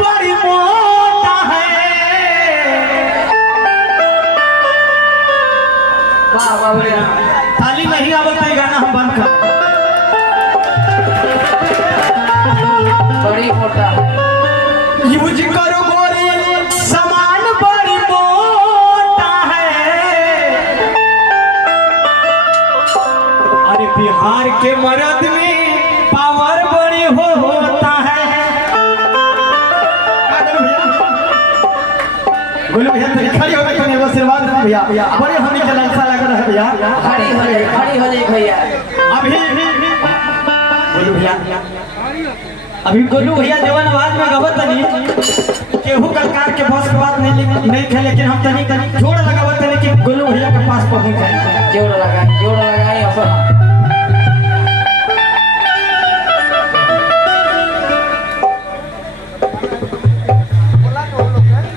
बड़ी मोटा है। ताली नहीं आवता गाना हम बंद कर। बड़ी मोटा यूज करो गोरी सामान बड़ी मोटा है। अरे बिहार के मर्द में पावर बड़ी होता है। बोलो भैया खड़ी हो गई तो आशीर्वाद दे भैया। बड़े हमें के लालसा लग रहा है भैया। खड़ी हो जाए भैया। अभी बोलो भैया अभी गोलू भैया जवान आवाज में गवत नहीं केहू कलकार के बस के बात नहीं थे, लेकिन हम तनी जोड़ लगावत नहीं कि गोलू भैया के पास पहुंच जाए। जोड़ लगाए अपन।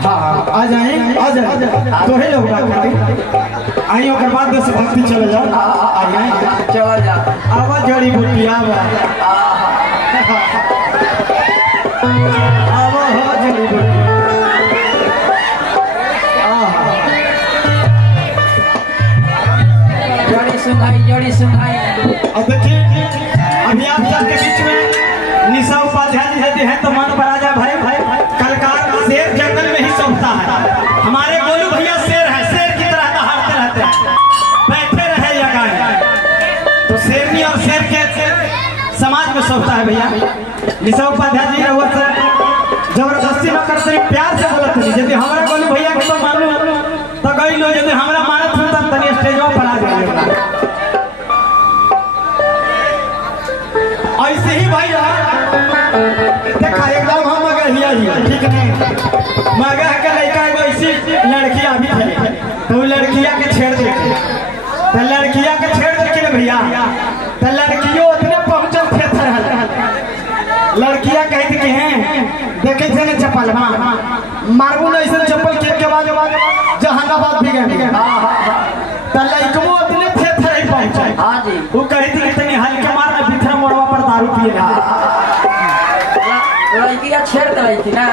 हाँ आ जाए तो है लोग आई ओकर बाद देशभक्ति चले जाओ। चला जा आवाज जड़ी बूटी आवा जड़ी बूटी। जड़ी सुनाई। और देखिए अभी आप सबके बीच में निशा उपाध्याय जी हैं तो मन पर आ जाए भाई। कलकार शेर जंगल में ही सोचता है। हमारे गोलू भैया शेर है, शेर की तरह दहाड़ते रहते हैं, बैठे रहे या गाए। तो शेरनी और शेर के समाज में सोचता है भैया। निशा उपाध्याय जी रहुआ सर जबरदस्ती न करते प्यार से बोलते नहीं। यदि हमारा गोलू भैया के तो मान लो तो गई लो, यदि हमारा मानत होता तनी स्टेज पर आ जाए। ऐसे ही भाई देखा एकदम हम मगहिया ठीक नहीं मगह के लड़का एगो ऐसी लड़की अभी थे तो वो लड़किया के छेड़ देखे तो लड़किया के छेड़ देखे भैया तो लड़कियों उतने पहुंचल थे लड़किया कहती कि हैं देखे थे ना चप्पल मारू ऐसे चप्पल के बाद जहानाबाद भी गए तो लड़कवो उतने थे पहुंचे। वो कहती कि तनी हल्के मार बिथरा मोड़वा पर दारू पिए लड़किया छेड़ रही थी ना।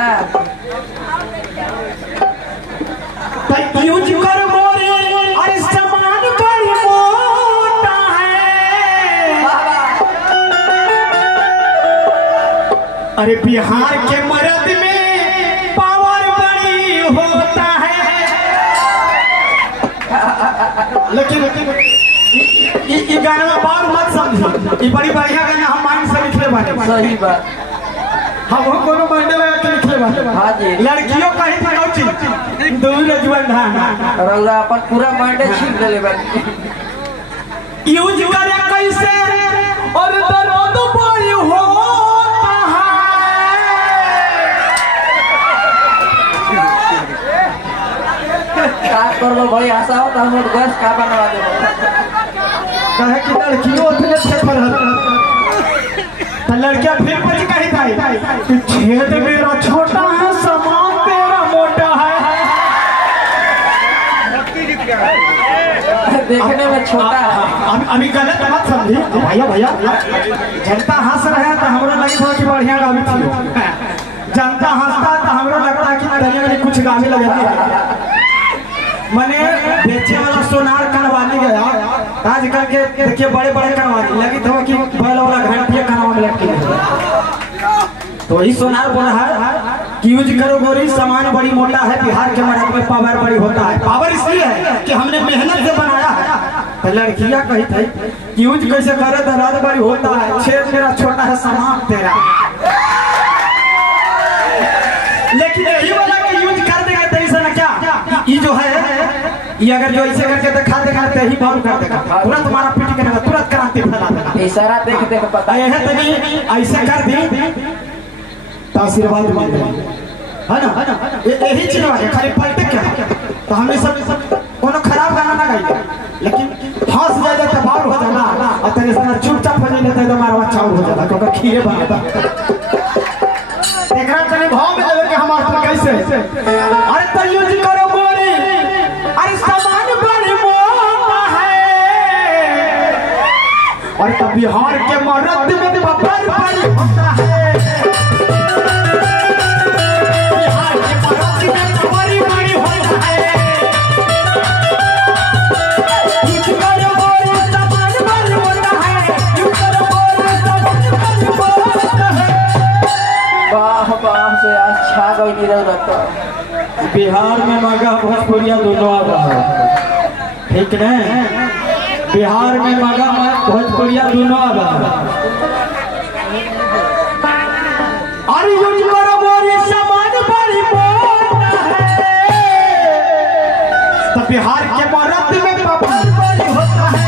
यूज कर मोरे अरे सामान बड़ी मोटा है। अरे बिहार के मर्द में पावर बड़ी होता है। लेकिन ये गाना बार मत समझो, ये बड़ी बढ़िया गाना हम माइंड से लिखले बाटे। सही बात हम कोनो माइंड लगा के लिखले बाटे। हां जी लड़कियों कहीं थी औची दूर जुआन धान रौला अपन पूरा माइंड छीन लेले बानी। यूज करे कैसे और दर्द बड़ी होता है। का कर लो भाई हंसाओ तो हम गैस का बनवा देबो। कहे कि लड़कियों उतने थे पर तो लड़कियां फिर कुछ कही थी छेद मेरा छोटा है सामान तेरा मोटा है। देखने में छोटा है। अभी गलत मत समझी भैया जनता हंस रहे हैं तो हमरा लगे था कि बढ़िया गावी थी। जनता हंसता तो हमरा लगता है कि तनी कुछ गावी लगे। मैंने बेचे वाला सोनार कनवाने गया आजकल के देखिए बड़े बड़े कनवाने लगी था कि बैल वाला घंटिया कनवाने लगती है। तो वही सोनार बोल रहा है कि यूज करो गोरी सामान बड़ी मोटा है। बिहार के मर्द में पावर बड़ी होता है। पावर इसलिए है कि हमने मेहनत से बनाया है। तो लड़कियां कही थी कि यूज कैसे करे दराज बड़ी होता है। छेद मेरा छोटा है सामान तेरा। लेकिन यही वाला के यूज कर देगा तेरी से ना क्या ये जो है ये अगर जो ऐसे करके दिखा दिखाते ही बंद कर देगा तुरंत हमारा पीटी करेगा, तुरंत क्रांति फैला देगा। इशारा देख देख पता है तनी ऐसे कर दी तो आशीर्वाद मिल है ना। यही चीज है खाली पलटे क्या तो हमें सब कोनो खराब गाना ना गाइए, लेकिन हंस जाए तो बाल हो जाना और तेरे साथ चुपचाप हो जाए तो हमारा अच्छा हो जाता क्योंकि खीरे बना एकरा तनी भाव में लेवे के हमार कैसे। अरे तो यूज करो गोरी अरे सामान बड़ी मोटा है। और तब बिहार के मर्द में बबर बड़ी होता है। बाप से अच्छा कोई नहीं रहता। बिहार में मगह भोजपुरिया दोनों आ रहा है, ठीक है? बिहार में मगह भोजपुरिया दोनों आ रहा है। अरे यूज करो मोरी सामान बड़ी बोलता है, तो बिहार के मरद में पापड़ बड़ी होता है।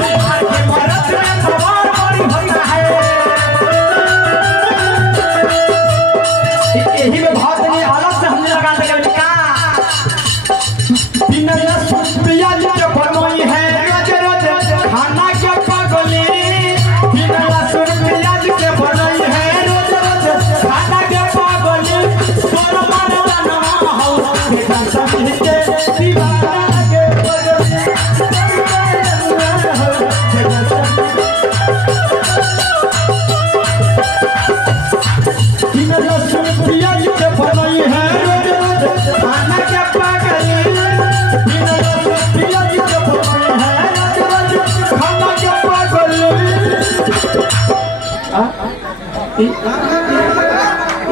बिहार के मरद में सवार बड़ी होता है। यही में बहुत नहीं अलग से हमने लगा देगा का बिना लहसुन प्याज के बनोई है रोज रोज खाना के पागली। बिना लहसुन प्याज के बनोई है रोज रोज खाना के पागली। तोरा मानवा ना हो बेटा सभी के दीवाना के पागली। बिना लहसुन प्याज के बनोई है रोज रोज खाना के पागली। बिना लहसुन प्याज के बनोई है रोज रोज खाना के पागली।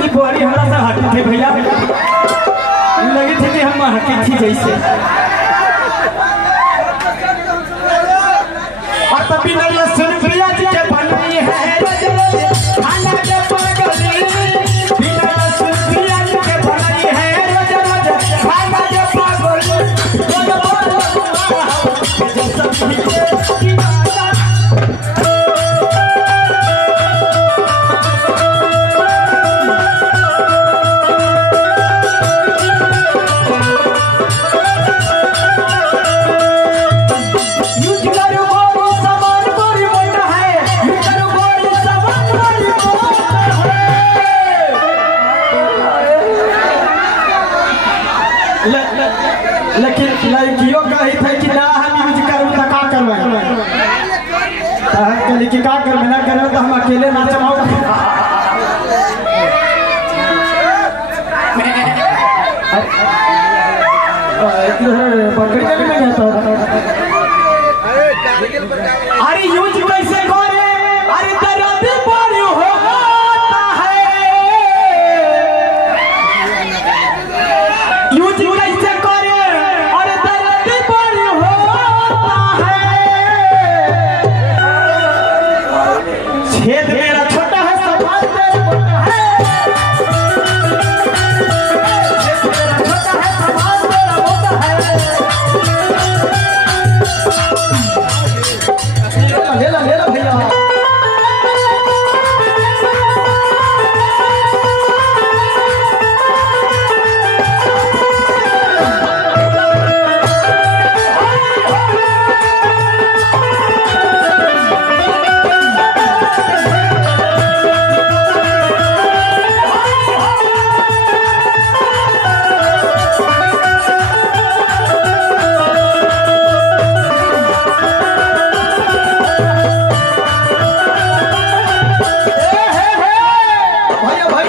ई बोरी हमरा से हटी थे भैया, लगी थे कि हम हटी थी जैसे। और तब बिना लहसुन प्याज के बनोई है रोज रोज खाना के पागली। बिना लहसुन प्याज के बनोई है रोज रोज खाना के पागली। यूज करो मोरी सामान बड़ी बोलता है, यूज करो मोरी सामान बड़ी बोलता है। लेकिन लड़कियों कही थे कि ना हम यूज करूँ तो का करवाए, कहली कि का करवे ना करवे तो हम अकेले ना चमाओ। अरे यूज कैसे करे, अरे दर्द बड़ी हो